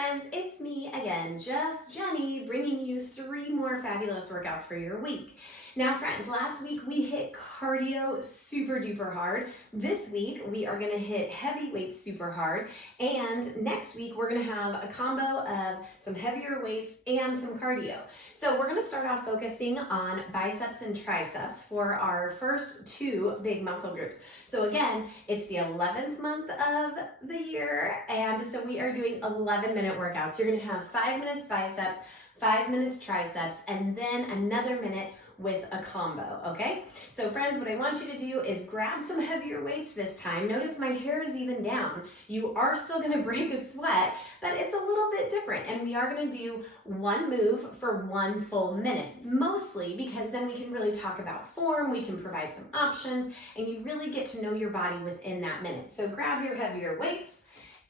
friends, it's me again, just Jenny, bringing you 3 more fabulous workouts for your week. Now friends, last week we hit cardio super duper hard. This week we are gonna hit heavy weights super hard, and next week we're gonna have a combo of some heavier weights and some cardio. So we're gonna start off focusing on biceps and triceps for our first 2 big muscle groups. So again, it's the 11th month of the year, and so we are doing 11-minute workouts. You're gonna have 5 minutes biceps, 5 minutes triceps, and then another minute with a combo, okay? So friends, what I want you to do is grab some heavier weights this time. Notice my hair is even down. You are still gonna break a sweat, but it's a little bit different, and we are gonna do 1 move for 1 full minute, mostly because then we can really talk about form, we can provide some options, and you really get to know your body within that minute. So grab your heavier weights,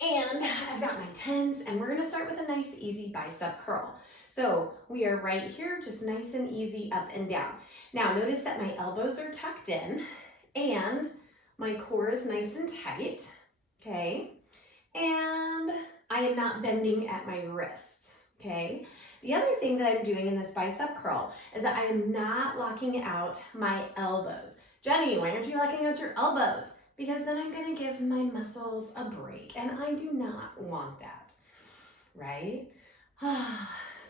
and I've got my 10s, and we're gonna start with a nice easy bicep curl. So we are right here, just nice and easy up and down. Now notice that my elbows are tucked in and my core is nice and tight, okay? And I am not bending at my wrists, okay? The other thing that I'm doing in this bicep curl is that I am not locking out my elbows. Jenny, why aren't you locking out your elbows? Because then I'm gonna give my muscles a break, and I do not want that, right?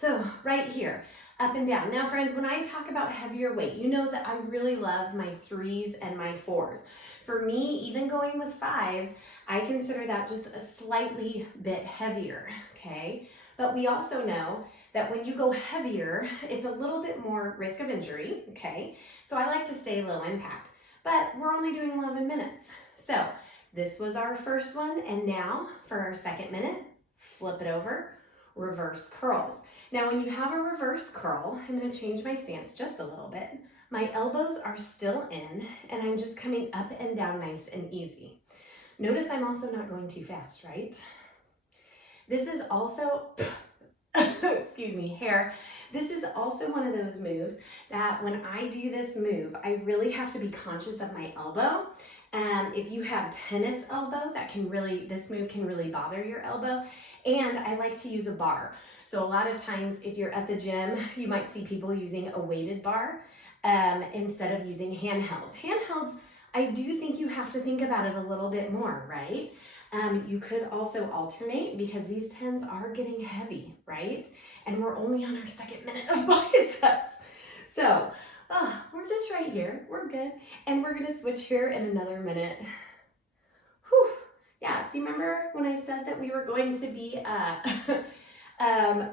So right here, up and down. Now friends, when I talk about heavier weight, you know that I really love my 3s and my 4s. For me, even going with 5s, I consider that just a slightly bit heavier, okay? But we also know that when you go heavier, it's a little bit more risk of injury, okay? So I like to stay low impact, but we're only doing 11 minutes. So this was our first one, and now for our second minute, flip it over, reverse curls. Now when you have a reverse curl, I'm going to change my stance just a little bit. My elbows are still in, and I'm just coming up and down nice and easy. Notice I'm also not going too fast, right? This is also, excuse me, hair. This is also one of those moves that when I do this move, I really have to be conscious of my elbow. If you have tennis elbow, this move can really bother your elbow. And I like to use a bar. So a lot of times if you're at the gym, you might see people using a weighted bar instead of using handhelds. Handhelds, I do think you have to think about it a little bit more, right? You could also alternate because these 10s are getting heavy, right? And we're only on our second minute of biceps. So we're just right here, we're good. And we're gonna switch here in another minute. Whew. Yeah, see, remember when I said that we were going to be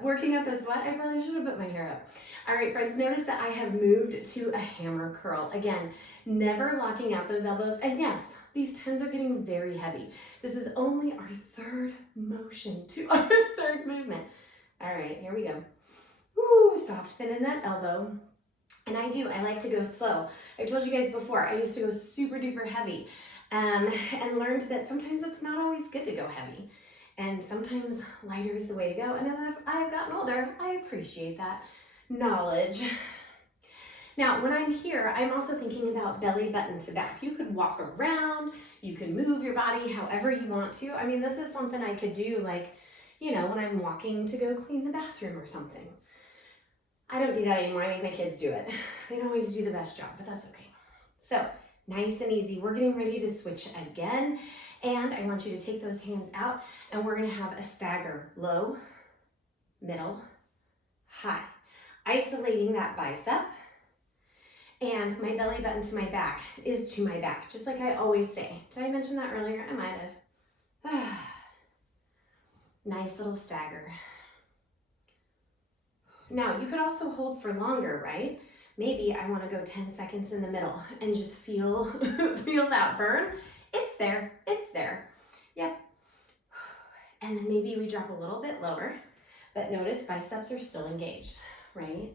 working up a sweat? I probably should have put my hair up. All right, friends, notice that I have moved to a hammer curl. Again, never locking out those elbows. And yes, these 10s are getting very heavy. This is only our 3rd motion to our 3rd movement. All right, here we go. Woo, soft pin in that elbow. And I like to go slow. I told you guys before, I used to go super duper heavy. And learned that sometimes it's not always good to go heavy. And sometimes lighter is the way to go. And as I've gotten older, I appreciate that knowledge. Now, when I'm here, I'm also thinking about belly button to back. You could walk around, you can move your body however you want to. I mean, this is something I could do like, you know, when I'm walking to go clean the bathroom or something. I don't do that anymore. I make my kids do it. They don't always do the best job, but that's okay. So, nice and easy. We're getting ready to switch again. And I want you to take those hands out, and we're gonna have a stagger. Low, middle, high. Isolating that bicep. And my belly button to my back is to my back, just like I always say. Did I mention that earlier? I might have. Nice little stagger. Now, you could also hold for longer, right? Maybe I want to go 10 seconds in the middle and just feel that burn. It's there, it's there. Yep. And then maybe we drop a little bit lower, but notice biceps are still engaged, right?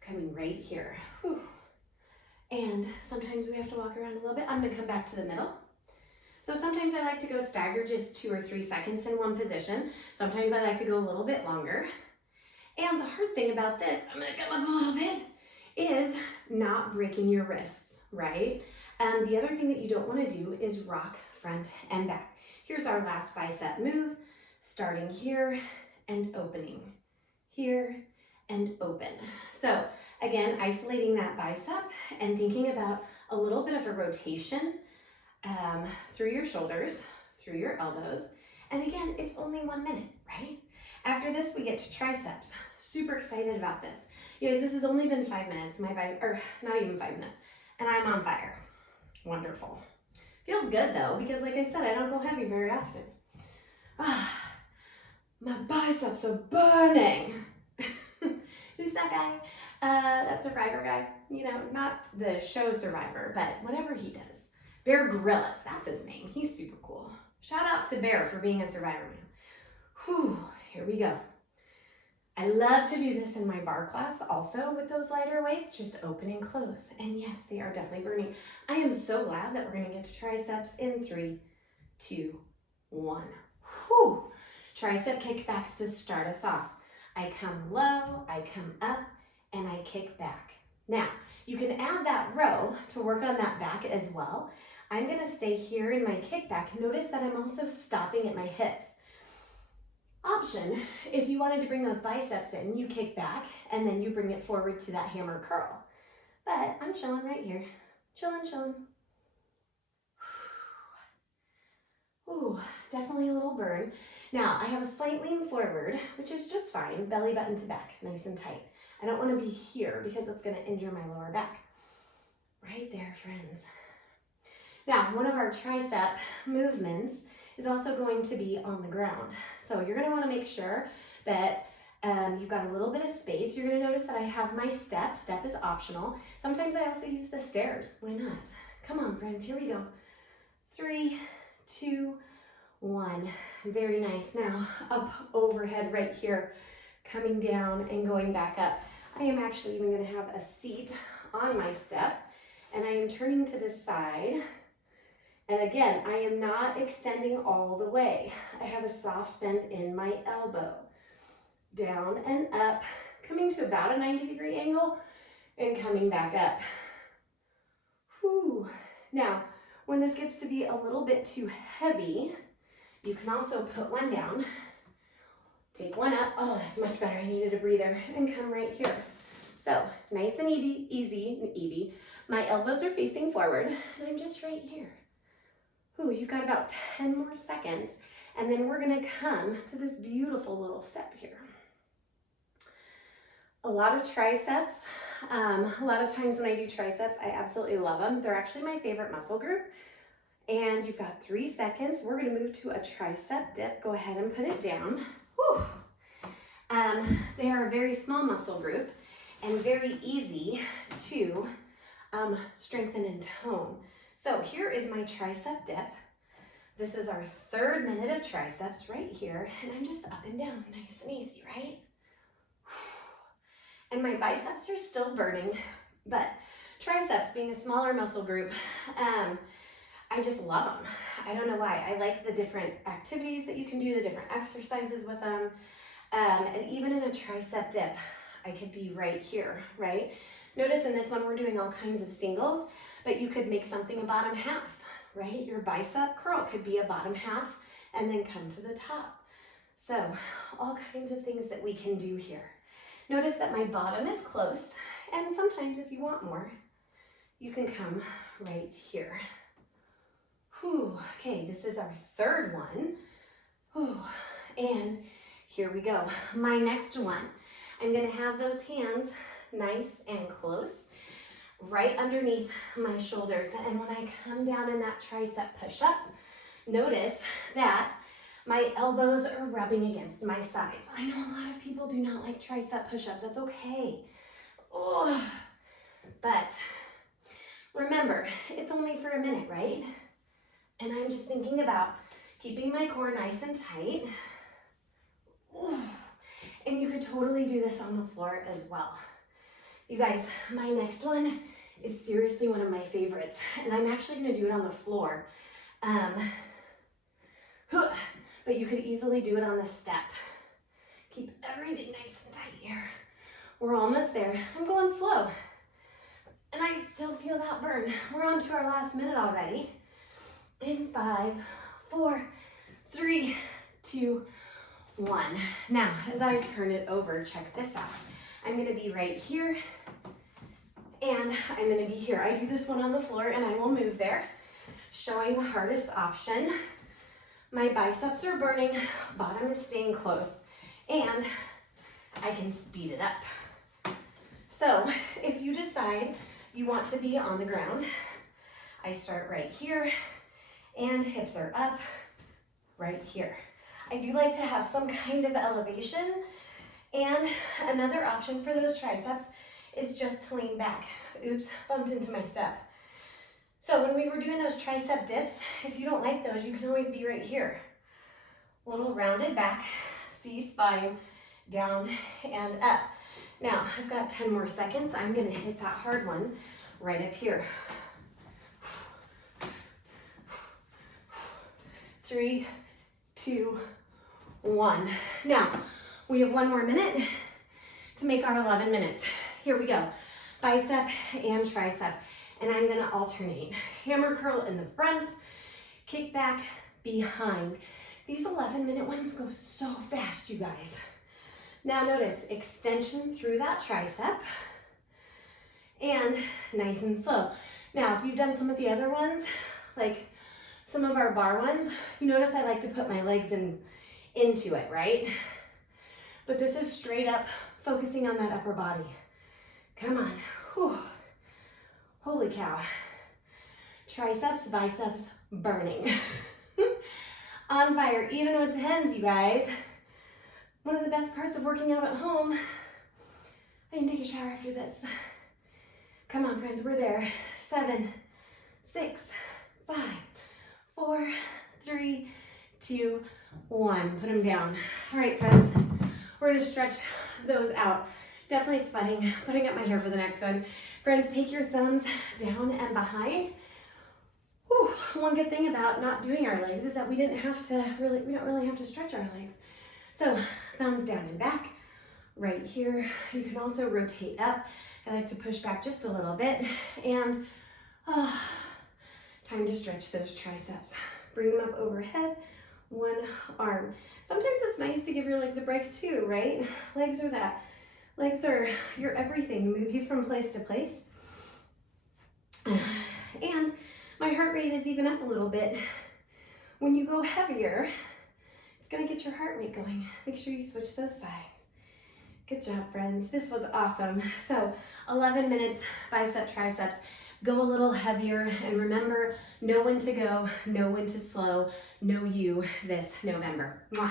Coming right here. Whew. And sometimes we have to walk around a little bit. I'm gonna come back to the middle. So sometimes I like to go stagger just 2 or 3 seconds in one position. Sometimes I like to go a little bit longer. And the hard thing about this, I'm gonna come up a little bit, is not breaking your wrists, right? The other thing that you don't wanna do is rock front and back. Here's our last bicep move, starting here and opening, here and open. So again, isolating that bicep and thinking about a little bit of a rotation through your shoulders, through your elbows. And again, it's only 1 minute, right? After this, we get to triceps. Super excited about this. You guys, this has only been 5 minutes, or not even 5 minutes, and I'm on fire. Wonderful. Feels good though, because like I said, I don't go heavy very often. My biceps are burning. Who's that guy? That Survivor guy. You know, not the show Survivor, but whatever he does. Bear Grylls, that's his name. He's super cool. Shout out to Bear for being a Survivor man. Whew, here we go. I love to do this in my bar class also with those lighter weights, just open and close. And yes, they are definitely burning. I am so glad that we're gonna get to triceps in 3, 2, 1. Whew. Tricep kickbacks to start us off. I come low, I come up, and I kick back. Now, you can add that row to work on that back as well. I'm gonna stay here in my kickback. Notice that I'm also stopping at my hips. Option, if you wanted to bring those biceps in, you kick back and then you bring it forward to that hammer curl. But I'm chilling right here. Chilling. Ooh, definitely a little burn. Now, I have a slight lean forward, which is just fine. Belly button to back, nice and tight. I don't want to be here because that's going to injure my lower back. Right there, friends. Now, one of our tricep movements is also going to be on the ground. So you're going to want to make sure that you've got a little bit of space. You're going to notice that I have my step. Step is optional. Sometimes I also use the stairs. Why not? Come on, friends. Here we go. 3, 2, 1. Very nice. Now, up overhead right here, coming down and going back up. I am actually even going to have a seat on my step, and I am turning to the side. And again, I am not extending all the way. I have a soft bend in my elbow. Down and up, coming to about a 90-degree angle and coming back up. Whew. Now, when this gets to be a little bit too heavy, you can also put one down, take one up. Oh, that's much better. I needed a breather, and come right here. So nice and easy. My elbows are facing forward, and I'm just right here. Ooh, you've got about 10 more seconds, and then we're gonna come to this beautiful little step here. A lot of triceps. A lot of times when I do triceps, I absolutely love them. They're actually my favorite muscle group. And you've got 3 seconds. We're gonna move to a tricep dip. Go ahead and put it down. Whew. They are a very small muscle group and very easy to strengthen and tone. So here is my tricep dip. This is our 3rd minute of triceps right here, and I'm just up and down, nice and easy, right? And my biceps are still burning, but triceps being a smaller muscle group, I just love them. I don't know why. I like the different activities that you can do, the different exercises with them, and even in a tricep dip, I could be right here, right? Notice in this one, we're doing all kinds of singles, but you could make something a bottom half, right? Your bicep curl could be a bottom half and then come to the top. So all kinds of things that we can do here. Notice that my bottom is close, and sometimes if you want more, you can come right here. Whew. Okay, this is our 3rd one. Whew. And here we go. My next one, I'm gonna have those hands nice and close, right underneath my shoulders. And when I come down in that tricep push-up, notice that my elbows are rubbing against my sides. I know a lot of people do not like tricep push-ups. That's okay. Ugh. But remember, it's only for a minute, right? And I'm just thinking about keeping my core nice and tight. Ooh. And you could totally do this on the floor as well. You guys, my next one is seriously one of my favorites, and I'm actually gonna do it on the floor. But you could easily do it on the step. Keep everything nice and tight here. We're almost there. I'm going slow, and I still feel that burn. We're on to our last minute already. In 5, 4, 3, 2, 1. Now, as I turn it over, check this out. I'm gonna be right here, and I'm gonna be here. I do this one on the floor, and I will move there, showing the hardest option. My biceps are burning, bottom is staying close, and I can speed it up. So, if you decide you want to be on the ground, I start right here, and hips are up, right here. I do like to have some kind of elevation, and another option for those triceps is just to lean back. Oops, bumped into my step. So when we were doing those tricep dips, if you don't like those, you can always be right here. Little rounded back, C spine, down and up. Now, I've got 10 more seconds. I'm gonna hit that hard one right up here. 3, 2, 1. Now, we have 1 more minute to make our 11 minutes. Here we go. Bicep and tricep. And I'm gonna alternate. Hammer curl in the front, kick back behind. These 11-minute ones go so fast, you guys. Now notice, extension through that tricep, and nice and slow. Now, if you've done some of the other ones, like some of our bar ones, you notice I like to put my legs into it, right? But this is straight up focusing on that upper body. Come on. Whew. Holy cow. Triceps, biceps, burning. On fire, even with 10s, you guys. One of the best parts of working out at home. I can take a shower after this. Come on, friends, we're there. 7, 6, 5, 4, 3, 2, 1. Put them down. All right, friends, we're gonna stretch those out. Definitely sweating, putting up my hair for the next one. Friends, take your thumbs down and behind. Whew. One good thing about not doing our legs is that we don't really have to stretch our legs. So thumbs down and back, right here. You can also rotate up. I like to push back just a little bit, and time to stretch those triceps. Bring them up overhead, one arm. Sometimes it's nice to give your legs a break too, right? Legs are your everything, move you from place to place. And my heart rate is even up a little bit. When you go heavier, it's gonna get your heart rate going. Make sure you switch those sides. Good job, friends. This was awesome. So 11 minutes, bicep, triceps. Go a little heavier, and remember, know when to go, know when to slow, know you this November. Mwah.